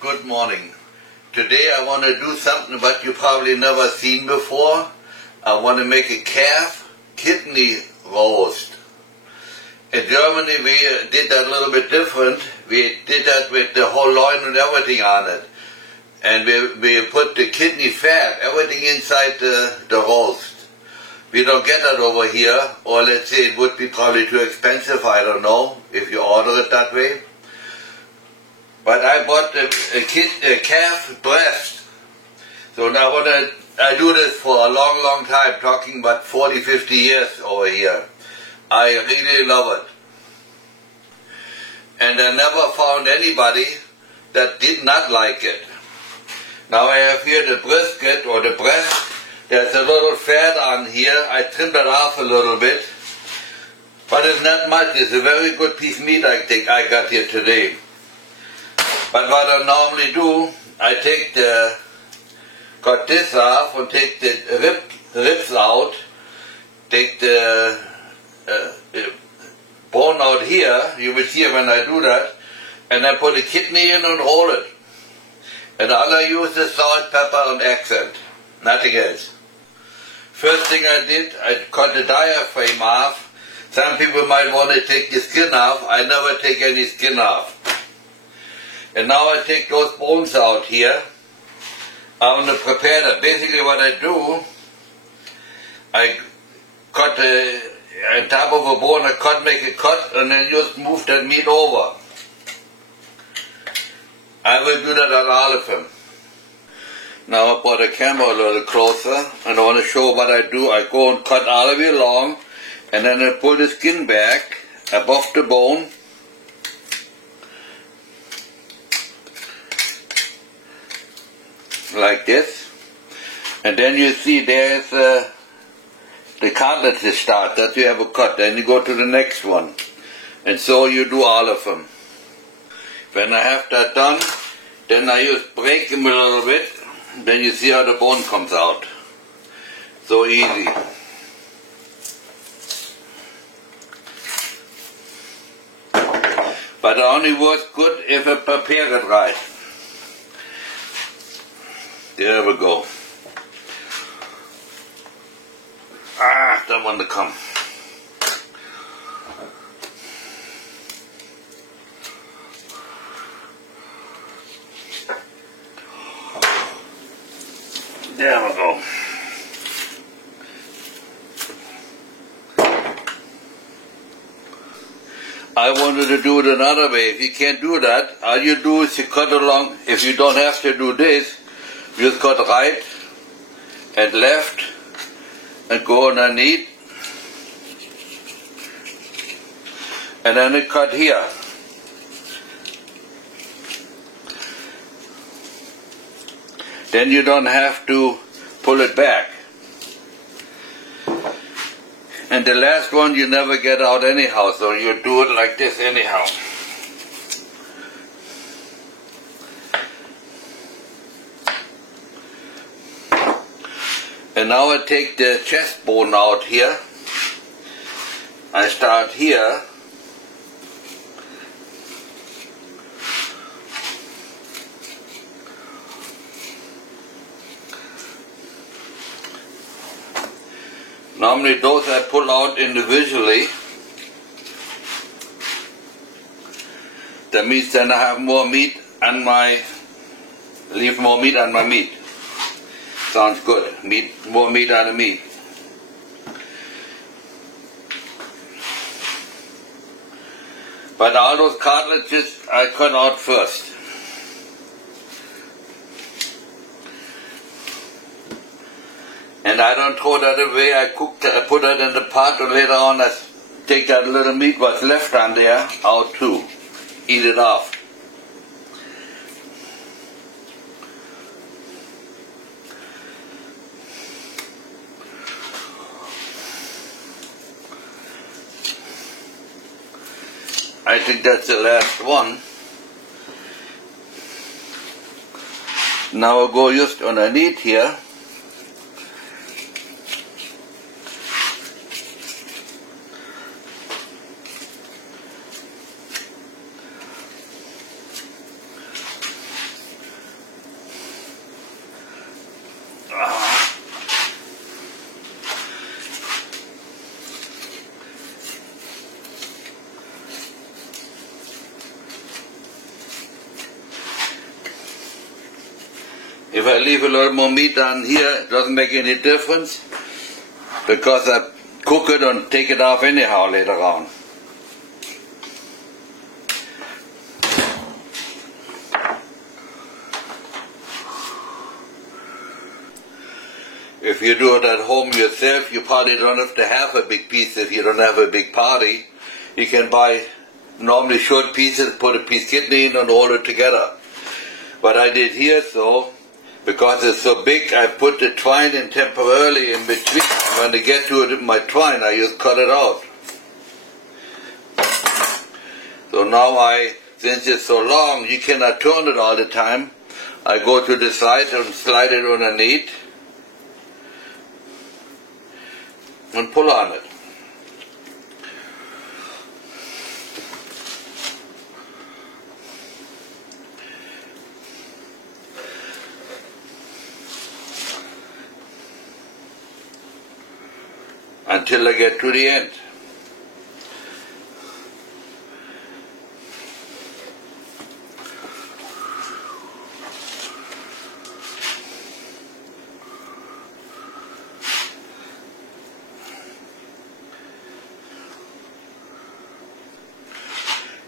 Good morning. Today I want to do something that you probably never seen before. I want to make a calf kidney roast. In Germany we did that a little bit different. We did that with the whole loin and everything on it. And we put the kidney fat, everything inside the roast. We don't get that over here, or let's say it would be probably too expensive, I don't know, if you order it that way. But I bought a calf breast. So now I do this for a long time, talking about 40-50 years over here. I really love it. And I never found anybody that did not like it. Now I have here the brisket or the breast. There's a little fat on here. I trimmed it off a little bit. But it's not much. It's a very good piece of meat I think I got here today. But what I normally do, I cut this off and take the ribs out, take the bone out here, you will see when I do that, and I put the kidney in and roll it. And all I use is salt, pepper and accent, nothing else. First thing I did, I cut the diaphragm off. Some people might want to take the skin off, I never take any skin off. And now I take those bones out here. I want to prepare that. Basically what I do, I cut on top of a bone, make a cut, and then just move that meat over. I will do that on all of them. Now I brought the camera a little closer, and I want to show what I do. I go and cut all the way along, and then I pull the skin back above the bone. Like this, and then you see there's the cartilage start, that you have a cut, then you go to the next one, and so you do all of them. When I have that done, then I just break them a little bit, then you see how the bone comes out. So easy. But it only works good if I prepare it right. There we go. Don't want to come. There we go. I wanted to do it another way. If you can't do that, all you do is you cut along. If you don't have to do this, you just cut right and left and go underneath, and then you cut here. Then you don't have to pull it back. And the last one you never get out anyhow, so you do it like this anyhow. And now I take the chest bone out here. I start here. Normally those I pull out individually. That means then I have more meat on leave more meat on my meat. Sounds good. More meat on the meat. But all those cartilages I cut out first. And I don't throw that away. I put that in the pot, and later on I take that little meat what's left on there out too. Eat it off. I think that's the last one. Now I'll go just underneath here. If I leave a little more meat down here, it doesn't make any difference because I cook it and take it off anyhow later on. If you do it at home yourself, you probably don't have to have a big piece if you don't have a big party. You can buy normally short pieces, put a piece kidney in and hold it together. What I did here, so, because it's so big, I put the twine in temporarily in between. When I get to it with my twine, I just cut it out. So now since it's so long, you cannot turn it all the time. I go to the side and slide it underneath and pull on it. Until I get to the end.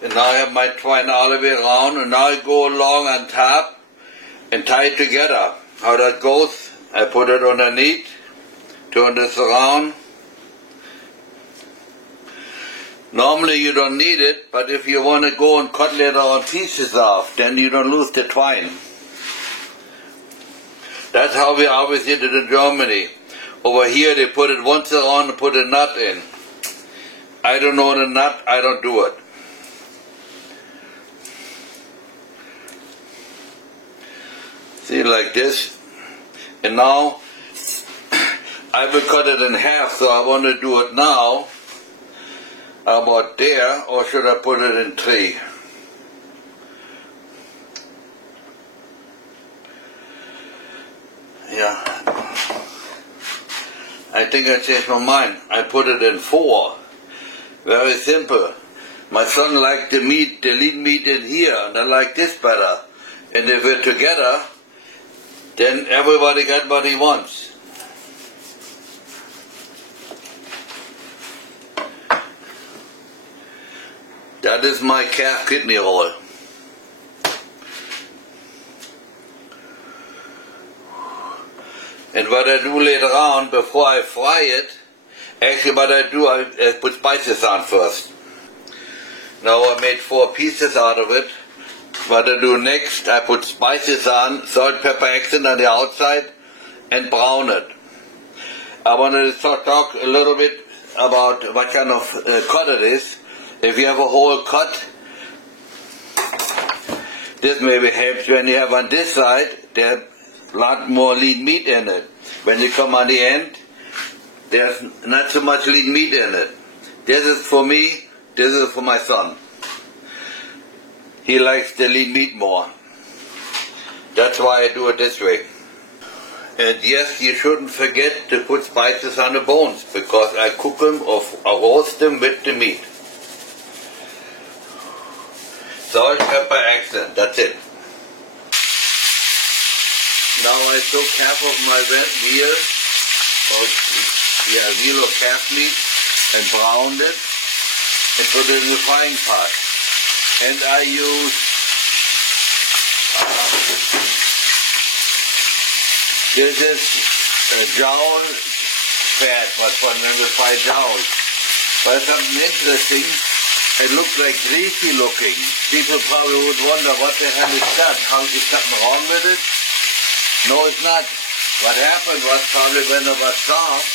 And now I have my twine all the way around, and now I go along on top and tie it together. How that goes, I put it underneath, turn this around. Normally you don't need it, but if you want to go and cut later on pieces off, then you don't lose the twine. That's how we always did it in Germany. Over here they put it once around and put a nut in. I don't know the nut, I don't do it. See, like this. And now I will cut it in half, so I want to do it now. About there, or should I put it in three? Yeah. I think I changed my mind. I put it in four. Very simple. My son liked the lean meat in here, and I like this better. And if we're together, then everybody got what he wants. That is my calf kidney roll. And what I do later on, before I fry it, actually what I do, I put spices on first. Now I made 4 pieces out of it. What I do next, I put spices on, salt, pepper, accent on the outside, and brown it. I wanted to talk a little bit about what kind of cut it is. If you have a whole cut, this maybe helps. When you have on this side, there's a lot more lean meat in it. When you come on the end, there's not so much lean meat in it. This is for me, this is for my son. He likes the lean meat more. That's why I do it this way. And yes, you shouldn't forget to put spices on the bones, because I cook them or roast them with the meat. Salt, pepper, accent, that's it. Now I took half of my veal or calf meat and browned it and put it in the frying pot. And I use this is jowl fat, but for when we fry jowl. But something interesting. It looks like greasy looking. People probably would wonder what the hell is that? Is something wrong with it? No, it's not. What happened was probably when it was soft,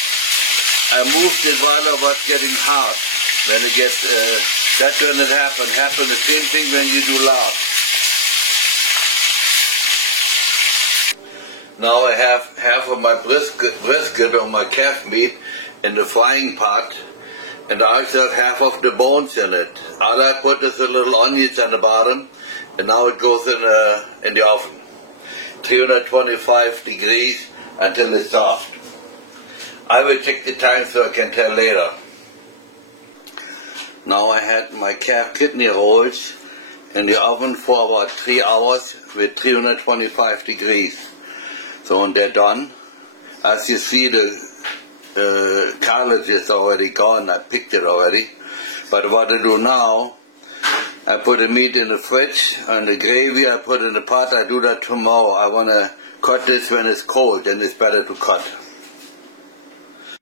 I moved it while it was getting hard. When it gets, that's when it happened. Happened the same thing when you do lard. Now I have half of my brisket or my calf meat in the frying pot. And I also have half of the bones in it. All I put is a little onions on the bottom, and now it goes in the oven. 325 degrees until it's soft. I will check the time so I can tell later. Now I had my calf kidney rolls in the oven for about 3 hours with 325 degrees. So when they're done, as you see, the cartilage is already gone. I picked it already. But what I do now, I put the meat in the fridge, and the gravy I put in the pot. I do that tomorrow. I want to cut this when it's cold, and it's better to cut.